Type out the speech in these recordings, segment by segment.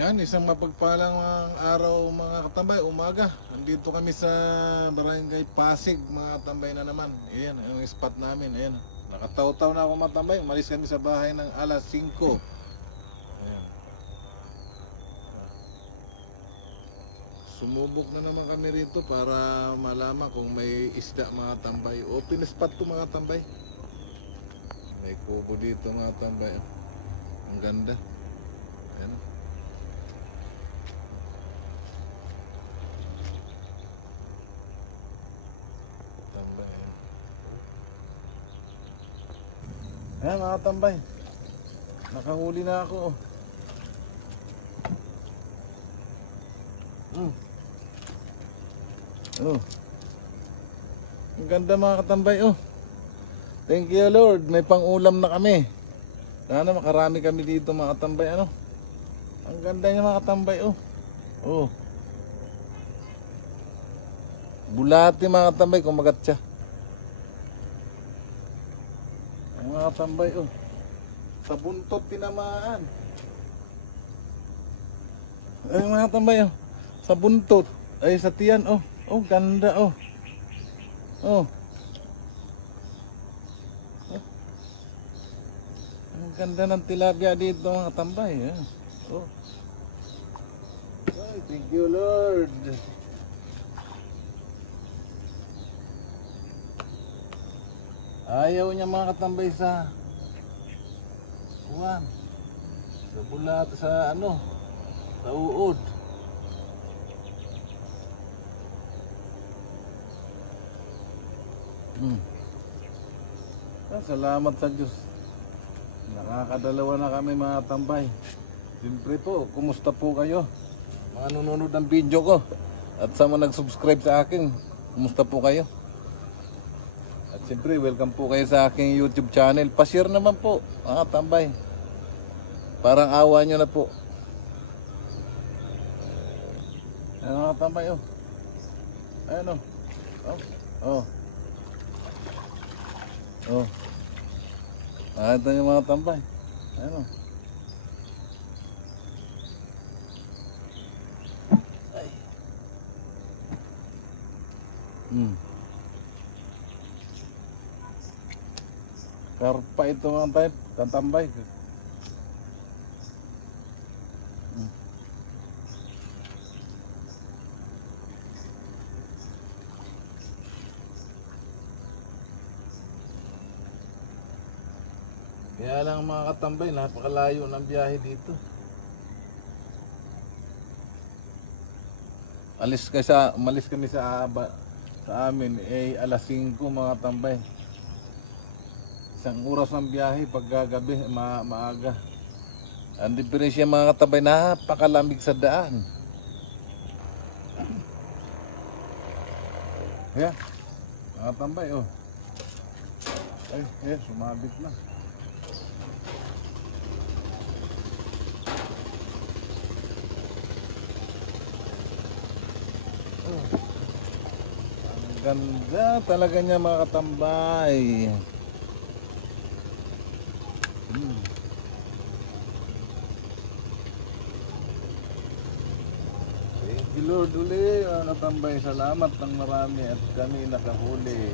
Yan, isang mapagpalang araw mga katambay, umaga. Nandito kami sa Barangay Pasig mga katambay na naman. Ayan, ang spot namin. Ayan, nakataw-taw na ako mga katambay. Umalis kami sa bahay ng alas 5. Ayan. Sumubok na naman kami rito para malaman kung may isda mga tambay. Open spot to mga tambay. May kubo dito mga tambay. Ang ganda. Ayan. Tambay. Ayan mga tambay. Nakahuli na ako. Oh. Ang ganda mga katambay oh. Thank you Lord, may pang-ulam na kami. Sana makarami kami dito mga katambay ano. Ang ganda niya mga katambay oh. Oh. Bulati mga katambay, kumagat siya. Ang mga katambay oh. Sa buntot tinamaan. Ay mga katambay oh. Sa buntot. Ay sa tiyan oh. Oh ganda oh. Oh. Ang ganda ng tilapia dito mga katambay eh. Oh. Ay, thank you Lord. Ayaw niya mga katambay sa kuwan. Sa bulat, sa ano, sa uod. Salamat sa Diyos. Nakakadalawa na kami mga tambay. Siyempre po, kumusta po kayo? Mga nanonood ng video ko. At sa mga nag-subscribe sa akin, kumusta po kayo? At siyempre, welcome po kayo sa aking YouTube channel. Pa-share naman po, mga tambay. Parang awa nyo na po. Ayan mga tambay, oh. Ayan, oh. Oh. Oh. Ito yung mga tambay. Ayan, oh. Ay. Karpa ito mga type, tatambay. Kaya lang mga katambay, napakalayo ng biyahe dito. Malis kami sa amin alas 5 mga tambay. Isang oras ng biyahe pagkagabi, maaga. Ang diferensya mga katambay, napakalamig sa daan. Yan, mga tambay oh. Ay, sumabit na. Ang ganda talaga niya mga katambay. Thank you Lord uli mga katambay. Salamat ng marami at kami nakahuli.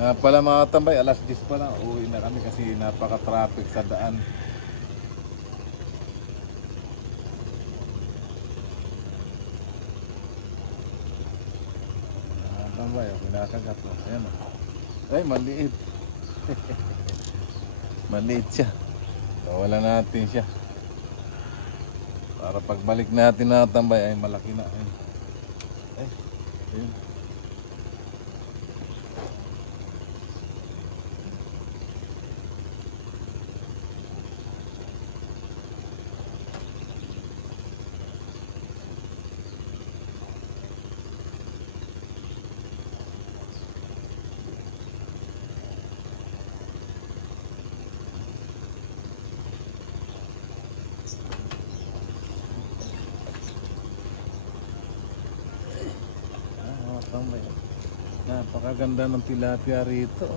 Nga pala mga katambay, alas 10 pa lang. Uwi na kami kasi napaka-traffic sa daan. Tambay, kinakagat mo. Ayan o. Ay, maliit. Maliit siya. Wala natin siya. Para pagbalik natin na tambay ay malaki na. Ay, ayun. Napakaganda ng tilapia rito.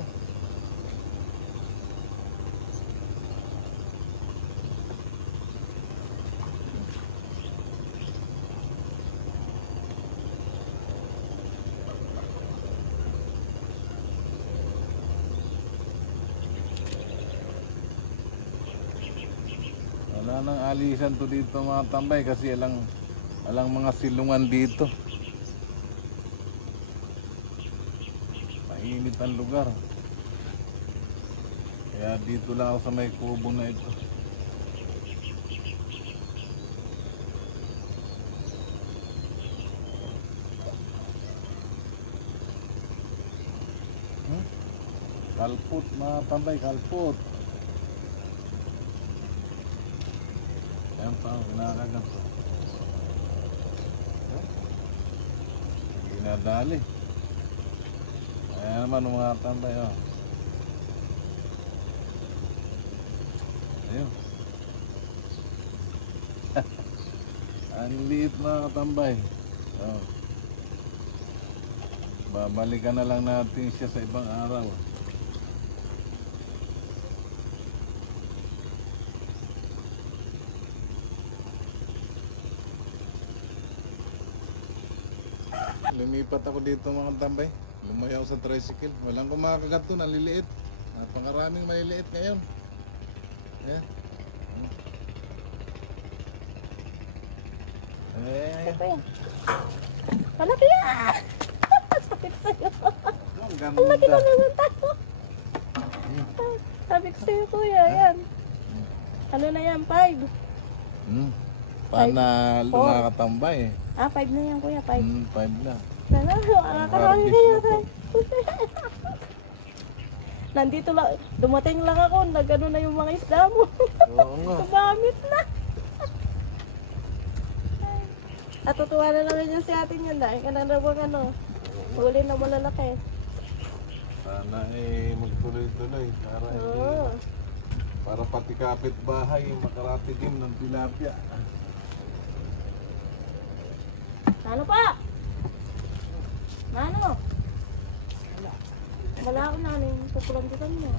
Wala nang alisan to dito mga tambay kasi alang mga silungan dito. Mainit ang lugar. Kaya dito lang ako sa may kubo na ito. Kalpot mga tambay, kalpot. Ayan pa ang kinakagat ko. Hindi nadali. Ayan naman mga tambay, oh. Ayun. Ang liit mga katambay. Oh. Babalikan na lang natin siya sa ibang araw. Lumipat ako dito mga tambay. Lumayaw sa tricycle. Walang kumakagat to, naliliit. Napakaraming maliliit ngayon. Ayan. Ito yan. Malaki yan! Sabi ko sa'yo. Ang Ang laki ganda. na naman tayo. Sabi ko sa'yo kuya, yan. Ano na yan, 5? Panalo Four. mga katambay. 5 na yan kuya, 5. 5 na. Nakakarami Harvest kayo. na to. Nandito lang, dumating lang ako, nagano na yung mga isda mo. Oo nga. Kumamit na. Natutuwa na naman yung si atin yun dahil ka na naman ano, huli na malalaki. Sana magtuloy-tuloy para, Oo. para pati kapitbahay makaratigim ng tilapia. Ano pa? Ano? Wala ako na ano yung pupulambutan mo.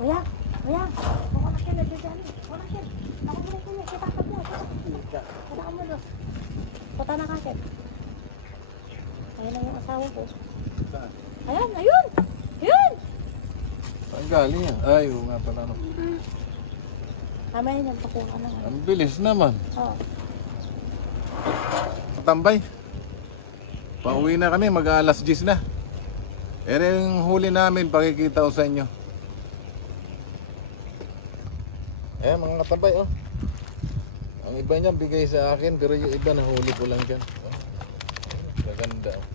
Kuya, kuya, ako na kayo nagdadaan. Ako na kayo. Ako muna kuya, kita ka mo. Kita ka mo dos. Punta na kakit. Ayan ang yung asawa ko. Ayan, ayun! Ayun! Saan galing yan? Ay, oo nga pala. No. Mamaya nagpakuha ka na nga. Ang bilis naman. Oo. Tambay. Pauwi na kami, mag-alas 10 na. Yung huli namin, pakikita ko sa inyo. Mga katambay, oh. Ang iba niya bigay sa akin, pero yung iba nahuli ko lang dyan. Oh. Maganda, oh.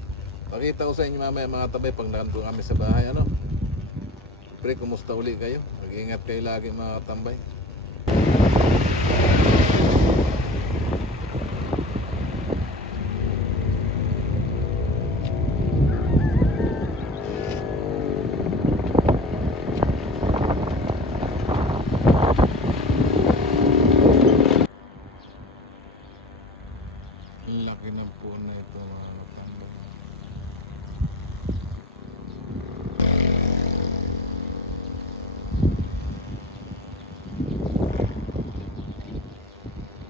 Pakita ko sa inyo mamaya mga tambay pag nakanto kami sa bahay, ano. Pre, kumusta uli kayo? Mag-ingat kayo lagi mga katambay. Laki ng puno na ito mga matanda.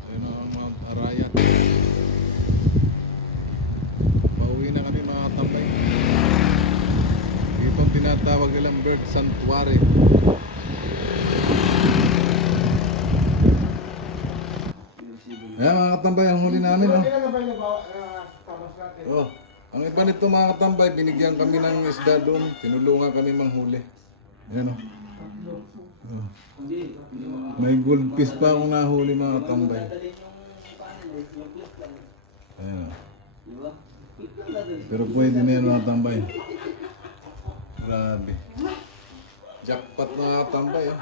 Ayun ang Mount Arayat. Pauwi na kami mga katambay. Dito ang tinatawag nilang bird sanctuary. Ayan mga katambay, ang huli namin. Oh, ang iba nito mga katambay, binigyan kami ng isda doon. Tinulungan kami manghuli. Ayan oh. Oh. May goldfish pa akong nahuli mga katambay. Ayan oh. Pero pwede na yan mga katambay. Grabe. Jackpot mga katambay oh.